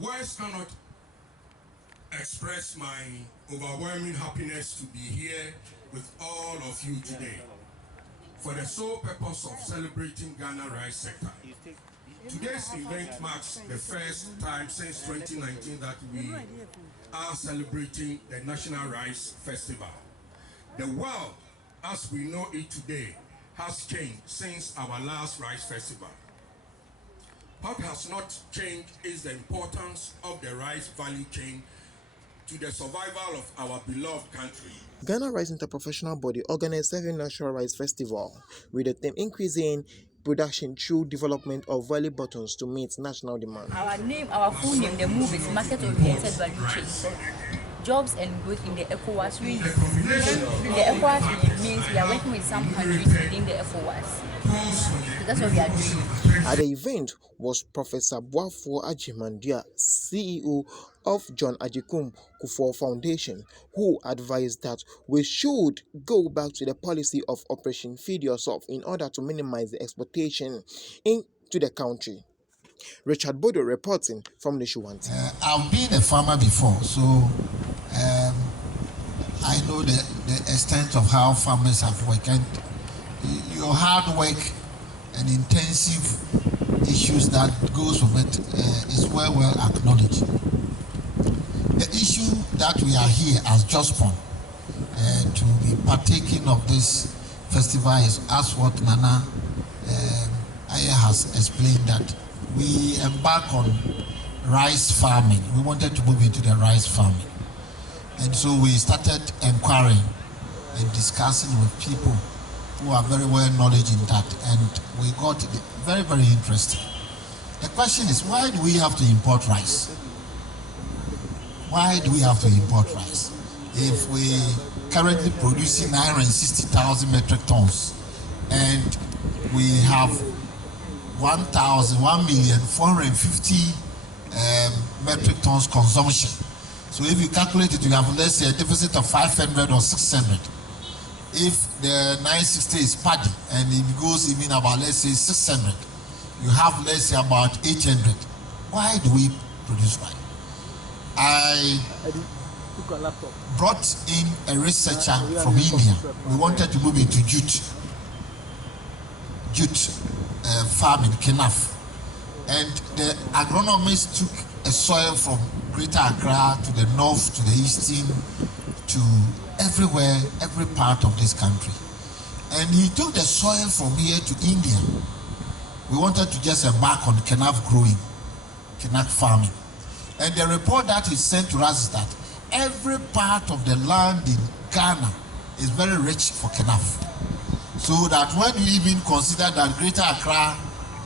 Words cannot express my overwhelming happiness to be here with all of you today for the sole purpose of celebrating Ghana rice sector. Today's event marks the first time since 2019 that we are celebrating the National Rice Festival. The world, as we know it today, has changed since our last rice festival. What has not changed is the importance of the rice value chain to the survival of our beloved country. Ghana Rice Interprofessional Body organized 7 National Rice Festival with the theme increasing production through development of value buttons to meet national demand. Our full name, the move is Market-Oriented Value Chain. Jobs and growth in the ECOWAS region. The ECOWAS region means we are working with some countries within the ECOWAS. So that's what we are doing. At the event was Professor Boafo Ajimandia, CEO of John Ajikum Kufuor Foundation, who advised that we should go back to the policy of Operation Feed Yourself in order to minimize the exportation into the country. Richard Bodo reporting from Nishuwanti. I've been a farmer before, so I know the extent of how farmers have worked, and your hard work and intensive issues that goes with it is well acknowledged. The issue that we are here as JOSPON to be partaking of this festival is, as what Nana Aya has explained, that we embark on rice farming. We wanted to move into the rice farming. And so we started inquiring and discussing with people who are very well knowledge in that, and we got very interesting. The question is, why do we have to import rice? Why do we have to import rice? If we currently producing 960,000 metric tons and we have 1,450 metric tons consumption. So if you calculate it, you have, let's say, a deficit of 500 or 600. If the 960 is paddy and it goes even about, let's say, 600, you have, let's say, about 800. Why do we produce wine? I brought in a researcher from India. We wanted to move into jute farming, Kenaf. And the agronomist took a soil from Greater Accra to the north, to the eastern, to everywhere, every part of this country. And he took the soil from here to India. We wanted to just embark on Kenaf growing, Kenaf farming. And the report that he sent to us is that every part of the land in Ghana is very rich for Kenaf. So that when you even consider that Greater Accra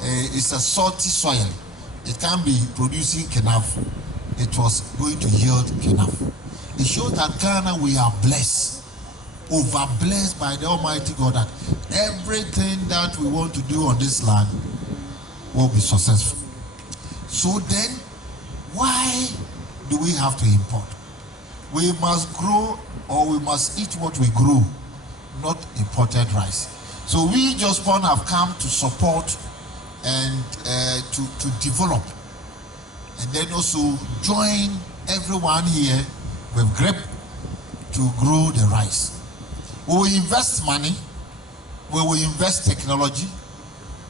is a salty soil, it can be producing Kenaf. It was going to yield Kenaf. It shows that Ghana, we are blessed, over-blessed by the Almighty God, that everything that we want to do on this land will be successful. So then, why do we have to import? We must grow, or we must eat what we grow, not imported rice. So we JOSPON have come to support and to develop, and then also join everyone here with grip to grow the rice. We will invest money, we will invest technology,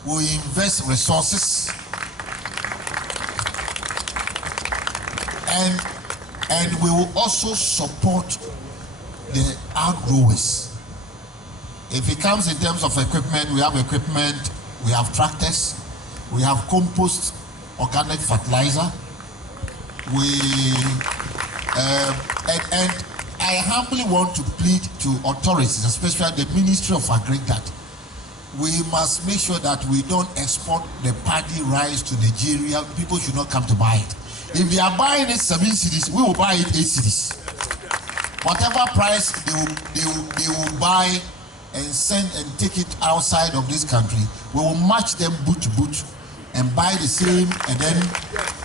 we will invest resources, and we will also support the outgrowers. If it comes in terms of equipment, we have equipment, we have tractors, we have compost, organic fertilizer, and I humbly want to plead to authorities, especially the Ministry of Agri, that we must make sure that we don't export the paddy rice to Nigeria. People should not come to buy it. If they are buying it 7 cedis, we will buy it 8 cedis. Whatever price they will buy and send and take it outside of this country, we will match them boot to boot and buy the same, and then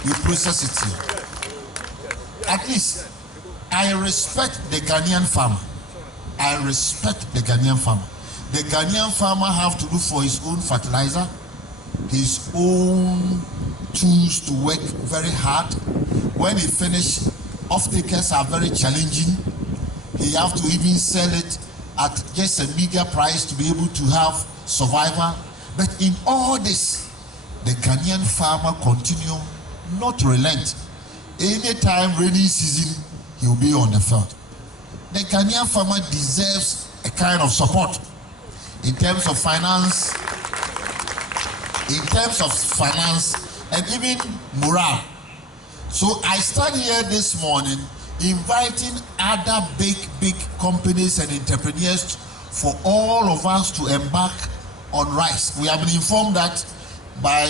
we process it here. At least I respect the Ghanaian farmer. I respect the Ghanaian farmer. The Ghanaian farmer have to look for his own fertilizer, his own tools to work very hard. When he finishes, off-takers are very challenging. He have to even sell it at just a meager price to be able to have survival. But in all this, the Ghanaian farmer continue not to relent. Anytime rainy season, he will be on the field. The Ghanaian farmer deserves a kind of support in terms of finance, and even morale. So I stand here this morning inviting other big companies and entrepreneurs for all of us to embark on rice. We have been informed that by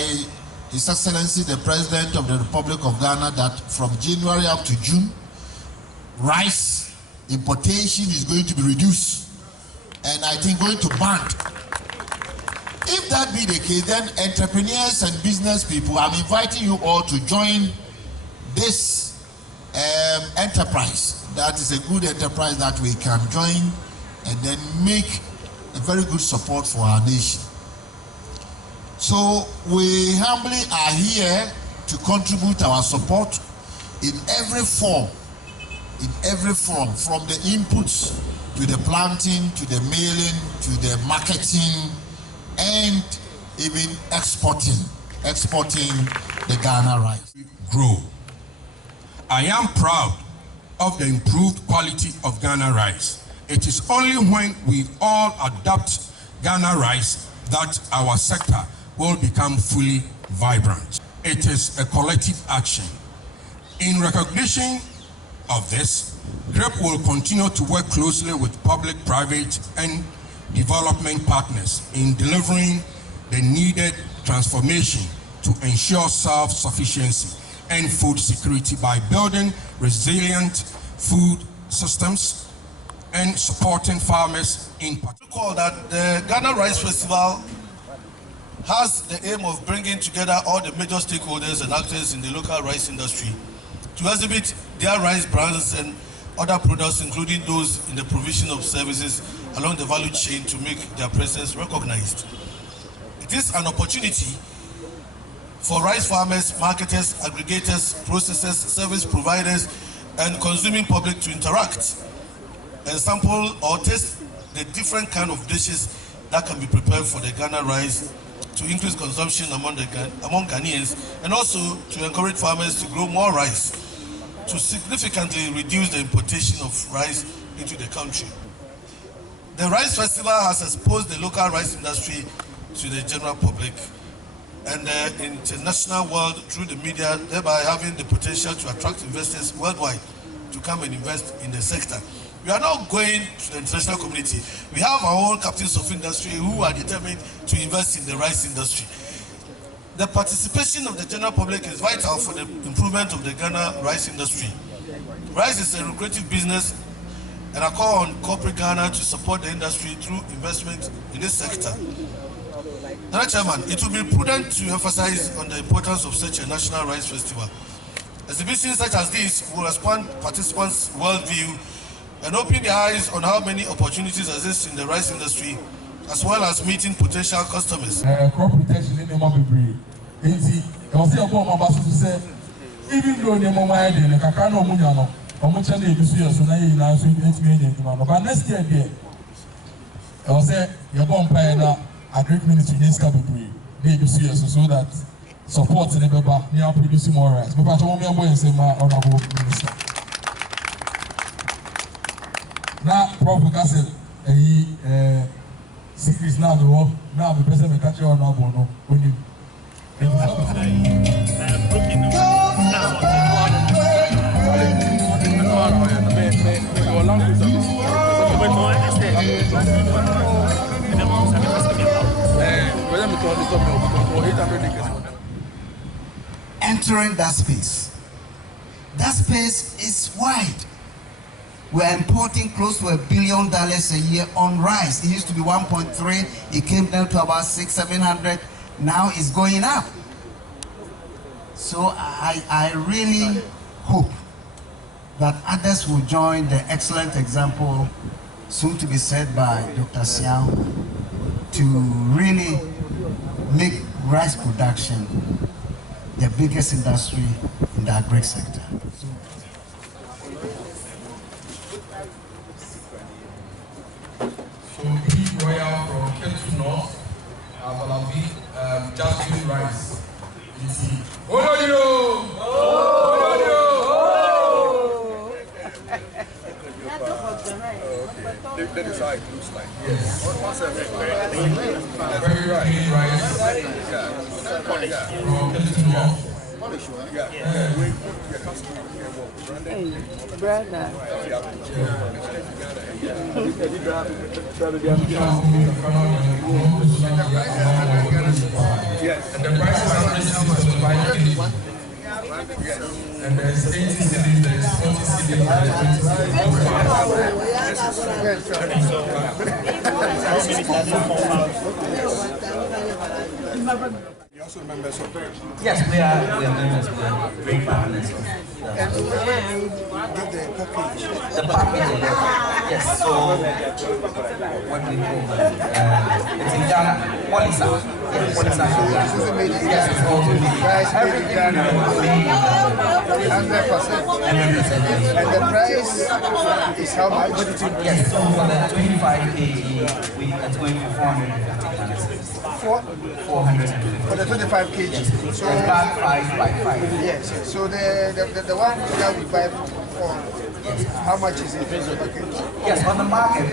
His Excellency the President of the Republic of Ghana that from January up to June, rice importation is going to be reduced and I think going to ban. If that be the case, then entrepreneurs and business people, I'm inviting you all to join this enterprise. That is a good enterprise that we can join and then make a very good support for our nation. So we humbly are here to contribute our support in every form, from the inputs to the planting, to the mailing, to the marketing, and even exporting the Ghana rice. Grow. I am proud of the improved quality of Ghana rice. It is only when we all adopt Ghana rice that our sector will become fully vibrant. It is a collective action. In recognition of this, GREP will continue to work closely with public, private, and development partners in delivering the needed transformation to ensure self-sufficiency and food security by building resilient food systems and supporting farmers in particular. Recall that the Ghana Rice Festival has the aim of bringing together all the major stakeholders and actors in the local rice industry to exhibit their rice brands and other products, including those in the provision of services along the value chain, to make their presence recognized. It is an opportunity for rice farmers, marketers, aggregators, processors, service providers, and consuming public to interact and sample or taste the different kind of dishes that can be prepared for the Ghana rice to increase consumption among Ghanaians, and also to encourage farmers to grow more rice to significantly reduce the importation of rice into the country. The Rice Festival has exposed the local rice industry to the general public and the international world through the media, thereby having the potential to attract investors worldwide to come and invest in the sector. We are not going to the international community. We have our own captains of industry who are determined to invest in the rice industry. The participation of the general public is vital for the improvement of the Ghana rice industry. Rice is a lucrative business, and I call on corporate Ghana to support the industry through investment in this sector. Mr. Chairman, it will be prudent to emphasize on the importance of such a national rice festival. Exhibitions such as this will expand participants' worldview and open their eyes on how many opportunities exist in the rice industry, as well as meeting potential customers. Crop protection in the mobile. Even though the mobile the Kakano Munano, or much of the so now you know, but next year, I was there, your bomb pioneer, a great ministry in Scabri, so that supports the Baba near producing more rice. But I want me to say, my honorable minister. Now, Prof. Gassel, secrets now the war, now the president catch you on our bono. Entering that space. That space is wide. We're importing close to $1 billion a year on rice. It used to be 1.3, it came down to about 600-700. Now it's going up. So I really hope that others will join the excellent example soon to be set by Dr. Siao to really make rice production the the biggest industry in the agri sector. So Pete Royal from Ketu North, Abalabi, Jasmine Rice. That is how it looks like. Yes. Very right. Rice from Ketu North. Yes. And the prices are listed by kg. And there's 80 cedis, there's 40 cedis, You're also members of it. Yes, we are members. We are great partners. The package, yes. So what we call it's in Ghana, Polisa. Polisa. Yes, it's also made. Everything we 100%. And the price is how much? Yes, so for the 25 kg, we are going for 450 450. For the 25 kg. So about 5 by 5. Yes. So the one that we buy for how much is it? Yes, on the market.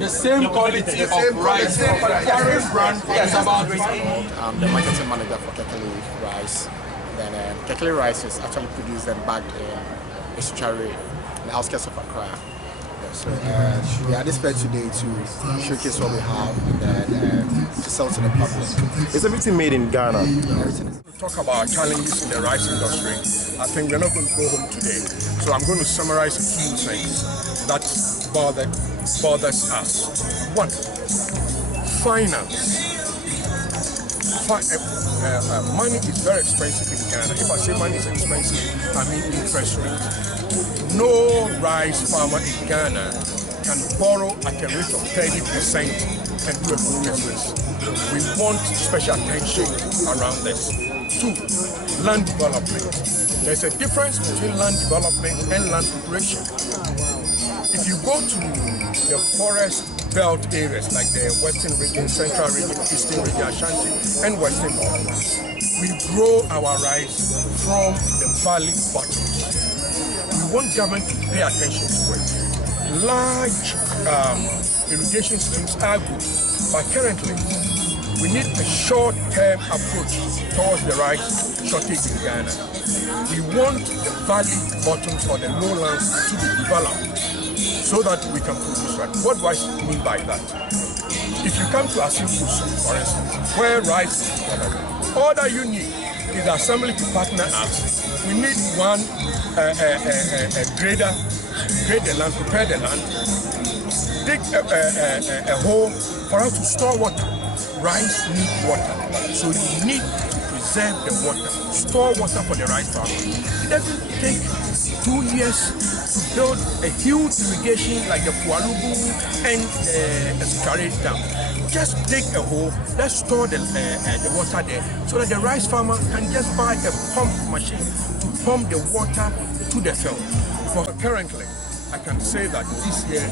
The same quality of rice. Carrying brand Yes, about I'm the marketing manager for Kekele Rice. Then Kekele Rice is actually produced and bagged in Estuary, in the outskirts of Accra. So we are displayed today to showcase what we have and then to sell to the public. Is everything made in Ghana? To talk about challenges in the rice industry, I think we're not going to go home today. So I'm going to summarize a few things that bothers us. One, finance. Money is very expensive in Ghana. If I say money is expensive, I mean interest rate. No rice farmer in Ghana can borrow at a rate of 30% and do a good business. We want special attention around this. Two, land development. There's a difference between land development and land preparation. If you go to the forest belt areas like the western region, central region, eastern region, Ashanti, and western north, we grow our rice from the valley bottoms. We want government to pay attention to it. Large irrigation schemes are good, but currently we need a short-term approach towards the rice shortage in Ghana. We want the valley bottoms or the lowlands to be developed so that we can produce rice. What do I mean by that? If you come to Asimbusu, for instance, where rice is developed, all that you need is the assembly to partner us. We need one grader, grade the land, prepare the land, dig a hole for us to store water. Rice needs water, so you need to preserve the water, store water for the rice farmer. It doesn't take 2 years to build a huge irrigation like the Pualubu and Estuary Dam. Just dig a hole, let's store the water there so that the rice farmer can just buy a pump machine to pump the water to the field. But currently, I can say that this year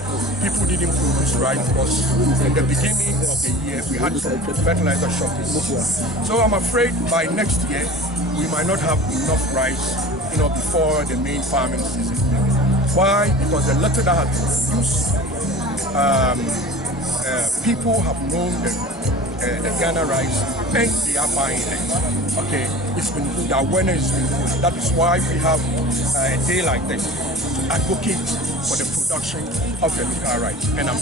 people didn't produce rice because in the beginning of the year we had some fertilizer shortage. So I'm afraid by next year we might not have enough rice, before the main farming season. Why? Because the little that has been produced, people have known the Ghana rice and they are buying it. Okay, it's been good, the awareness has been good. That is why we have a day like this to advocate for the production of the local rice. And I'm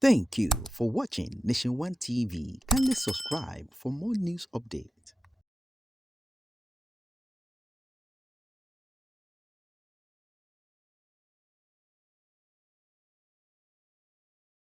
Thank you for watching Nation One TV. Kindly subscribe for more news updates.